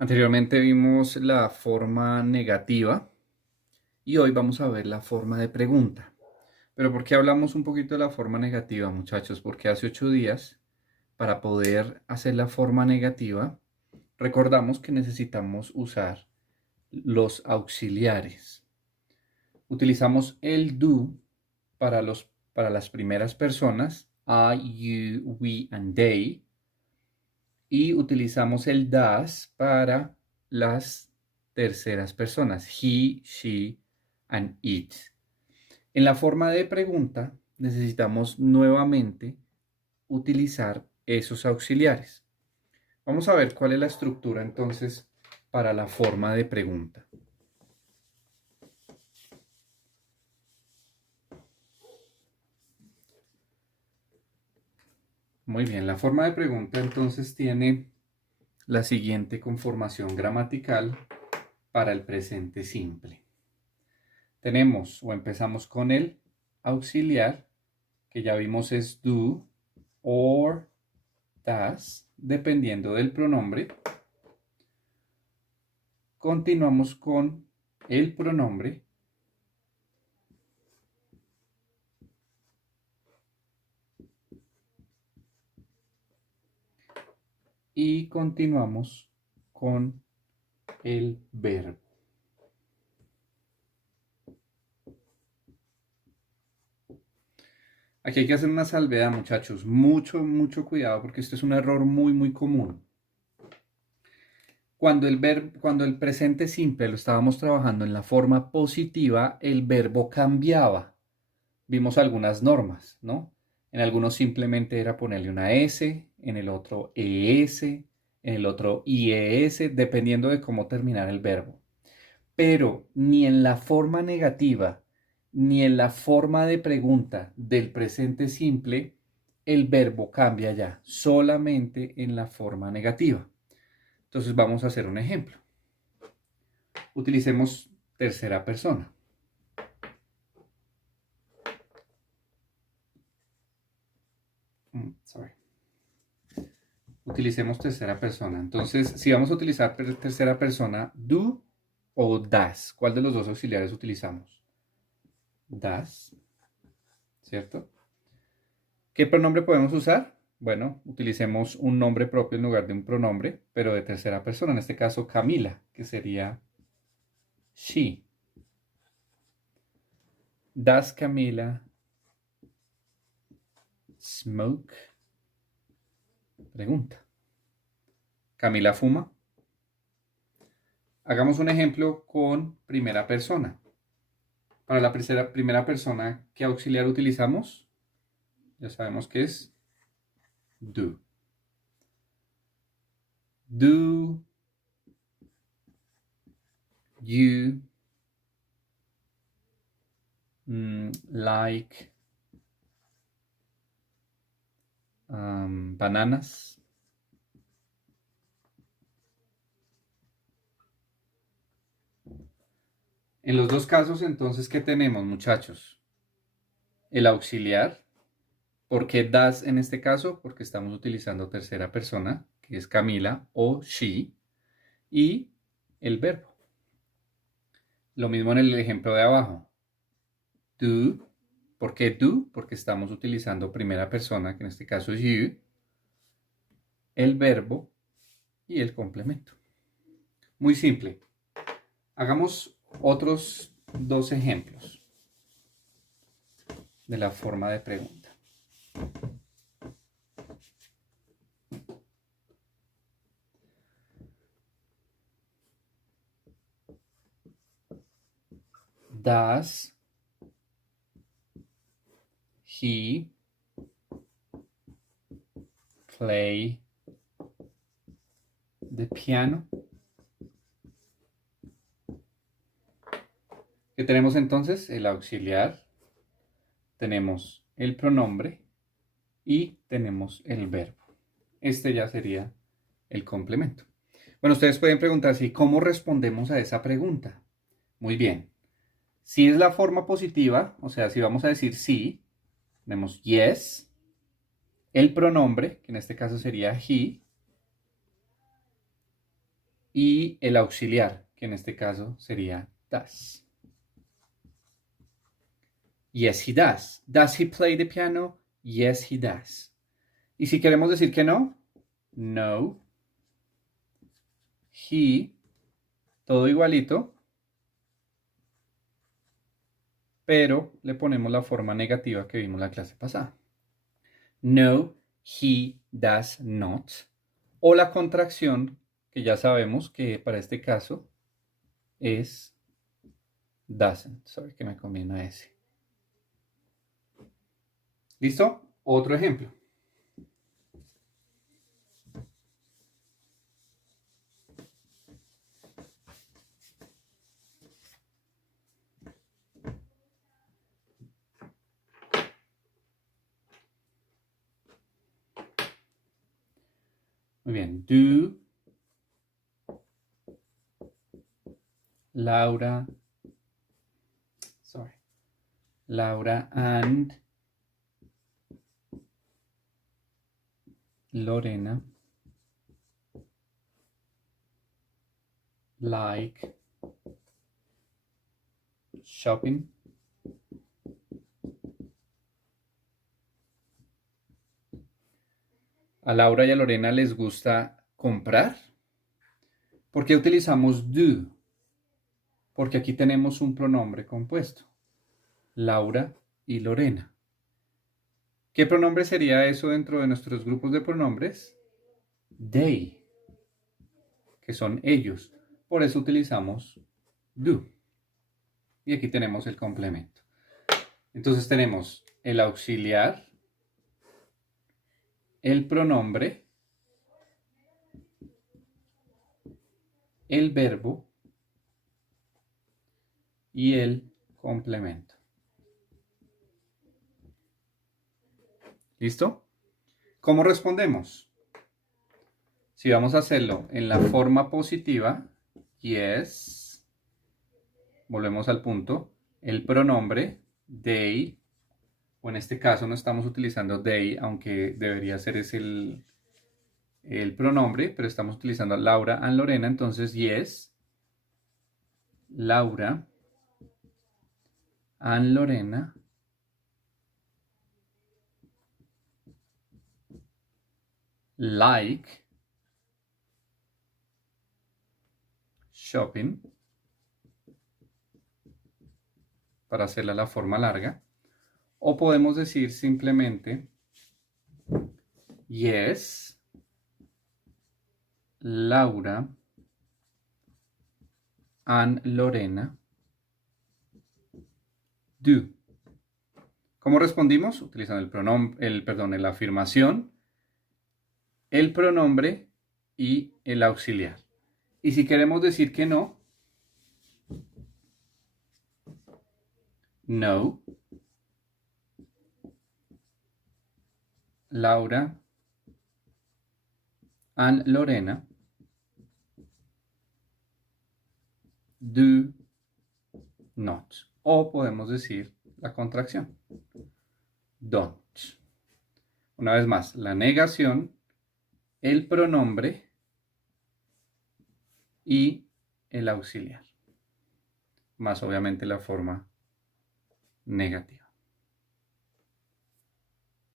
Anteriormente vimos la forma negativa y hoy vamos a ver la forma de pregunta. Pero ¿por qué hablamos un poquito de la forma negativa, muchachos? Porque hace 8 días, para poder hacer la forma negativa, recordamos que necesitamos usar los auxiliares. Utilizamos el do para las primeras personas, I, you, we, and they. Y utilizamos el das para las terceras personas, he, she, and it. En la forma de pregunta necesitamos nuevamente utilizar esos auxiliares. Vamos a ver cuál es la estructura entonces para la forma de pregunta. Muy bien, la forma de pregunta entonces tiene la siguiente conformación gramatical para el presente simple. Tenemos o empezamos con el auxiliar, que ya vimos es do or das, dependiendo del pronombre. Continuamos con el pronombre. Y continuamos con el verbo. Aquí hay que hacer una salvedad, muchachos. Mucho cuidado porque este es un error muy común. Cuando el presente simple lo estábamos trabajando en la forma positiva, el verbo cambiaba. Vimos algunas normas, ¿no? En algunos simplemente era ponerle una S, en el otro ES, en el otro IES, dependiendo de cómo terminar el verbo. Pero ni en la forma negativa ni en la forma de pregunta del presente simple el verbo cambia ya, solamente en la forma negativa. Entonces vamos a hacer un ejemplo. Utilicemos tercera persona. Sorry. Utilicemos tercera persona. Entonces, si vamos a utilizar tercera persona, do o das. ¿Cuál de los dos auxiliares utilizamos? Das, ¿cierto? ¿Qué pronombre podemos usar? Bueno, utilicemos un nombre propio en lugar de un pronombre, pero de tercera persona. En este caso, Camila, que sería she. Does Camila smoke? Pregunta. ¿Camila fuma? Hagamos un ejemplo con primera persona. Para la primera persona, ¿qué auxiliar utilizamos? Ya sabemos que es do. Do you like bananas? En los dos casos, entonces, ¿qué tenemos, muchachos? El auxiliar. ¿Por qué das en este caso? Porque estamos utilizando tercera persona, que es Camila o she, y el verbo. Lo mismo en el ejemplo de abajo. Do. ¿Por qué do? Porque estamos utilizando primera persona, que en este caso es you, el verbo y el complemento. Muy simple. Hagamos otros dos ejemplos de la forma de pregunta. Does he play the piano? ¿Qué tenemos entonces? El auxiliar, tenemos el pronombre y tenemos el verbo. Este ya sería el complemento. Bueno, ustedes pueden preguntarse, ¿cómo respondemos a esa pregunta? Muy bien. Si es la forma positiva, o sea, si vamos a decir sí, tenemos yes, el pronombre, que en este caso sería he, y el auxiliar, que en este caso sería does. Yes, he does. Does he play the piano? Yes, he does. Y si queremos decir que no, no. He, todo igualito, pero le ponemos la forma negativa que vimos la clase pasada. No, he does not. O la contracción, que ya sabemos que para este caso es doesn't. Sorry, que me conviene a ese. ¿Listo? Otro ejemplo. Muy bien. Do Laura and Lorena like shopping? A Laura y a Lorena les gusta comprar. ¿Por qué utilizamos do? Porque aquí tenemos un pronombre compuesto. Laura y Lorena. ¿Qué pronombre sería eso dentro de nuestros grupos de pronombres? They, que son ellos. Por eso utilizamos do. Y aquí tenemos el complemento. Entonces tenemos el auxiliar, el pronombre, el verbo y el complemento. ¿Listo? ¿Cómo respondemos? Si vamos a hacerlo en la forma positiva, yes, volvemos al punto, el pronombre, they, o en este caso no estamos utilizando they, aunque debería ser ese el pronombre, pero estamos utilizando Laura and Lorena, entonces yes, Laura and Lorena like shopping, para hacerla la forma larga, o podemos decir simplemente yes, Laura and Lorena do. ¿Cómo respondimos? Utilizando el pronombre, la afirmación, el pronombre y el auxiliar. Y si queremos decir que no, no, Laura and Lorena do not. O podemos decir la contracción, don't. Una vez más, la negación, el pronombre y el auxiliar. Más obviamente la forma negativa.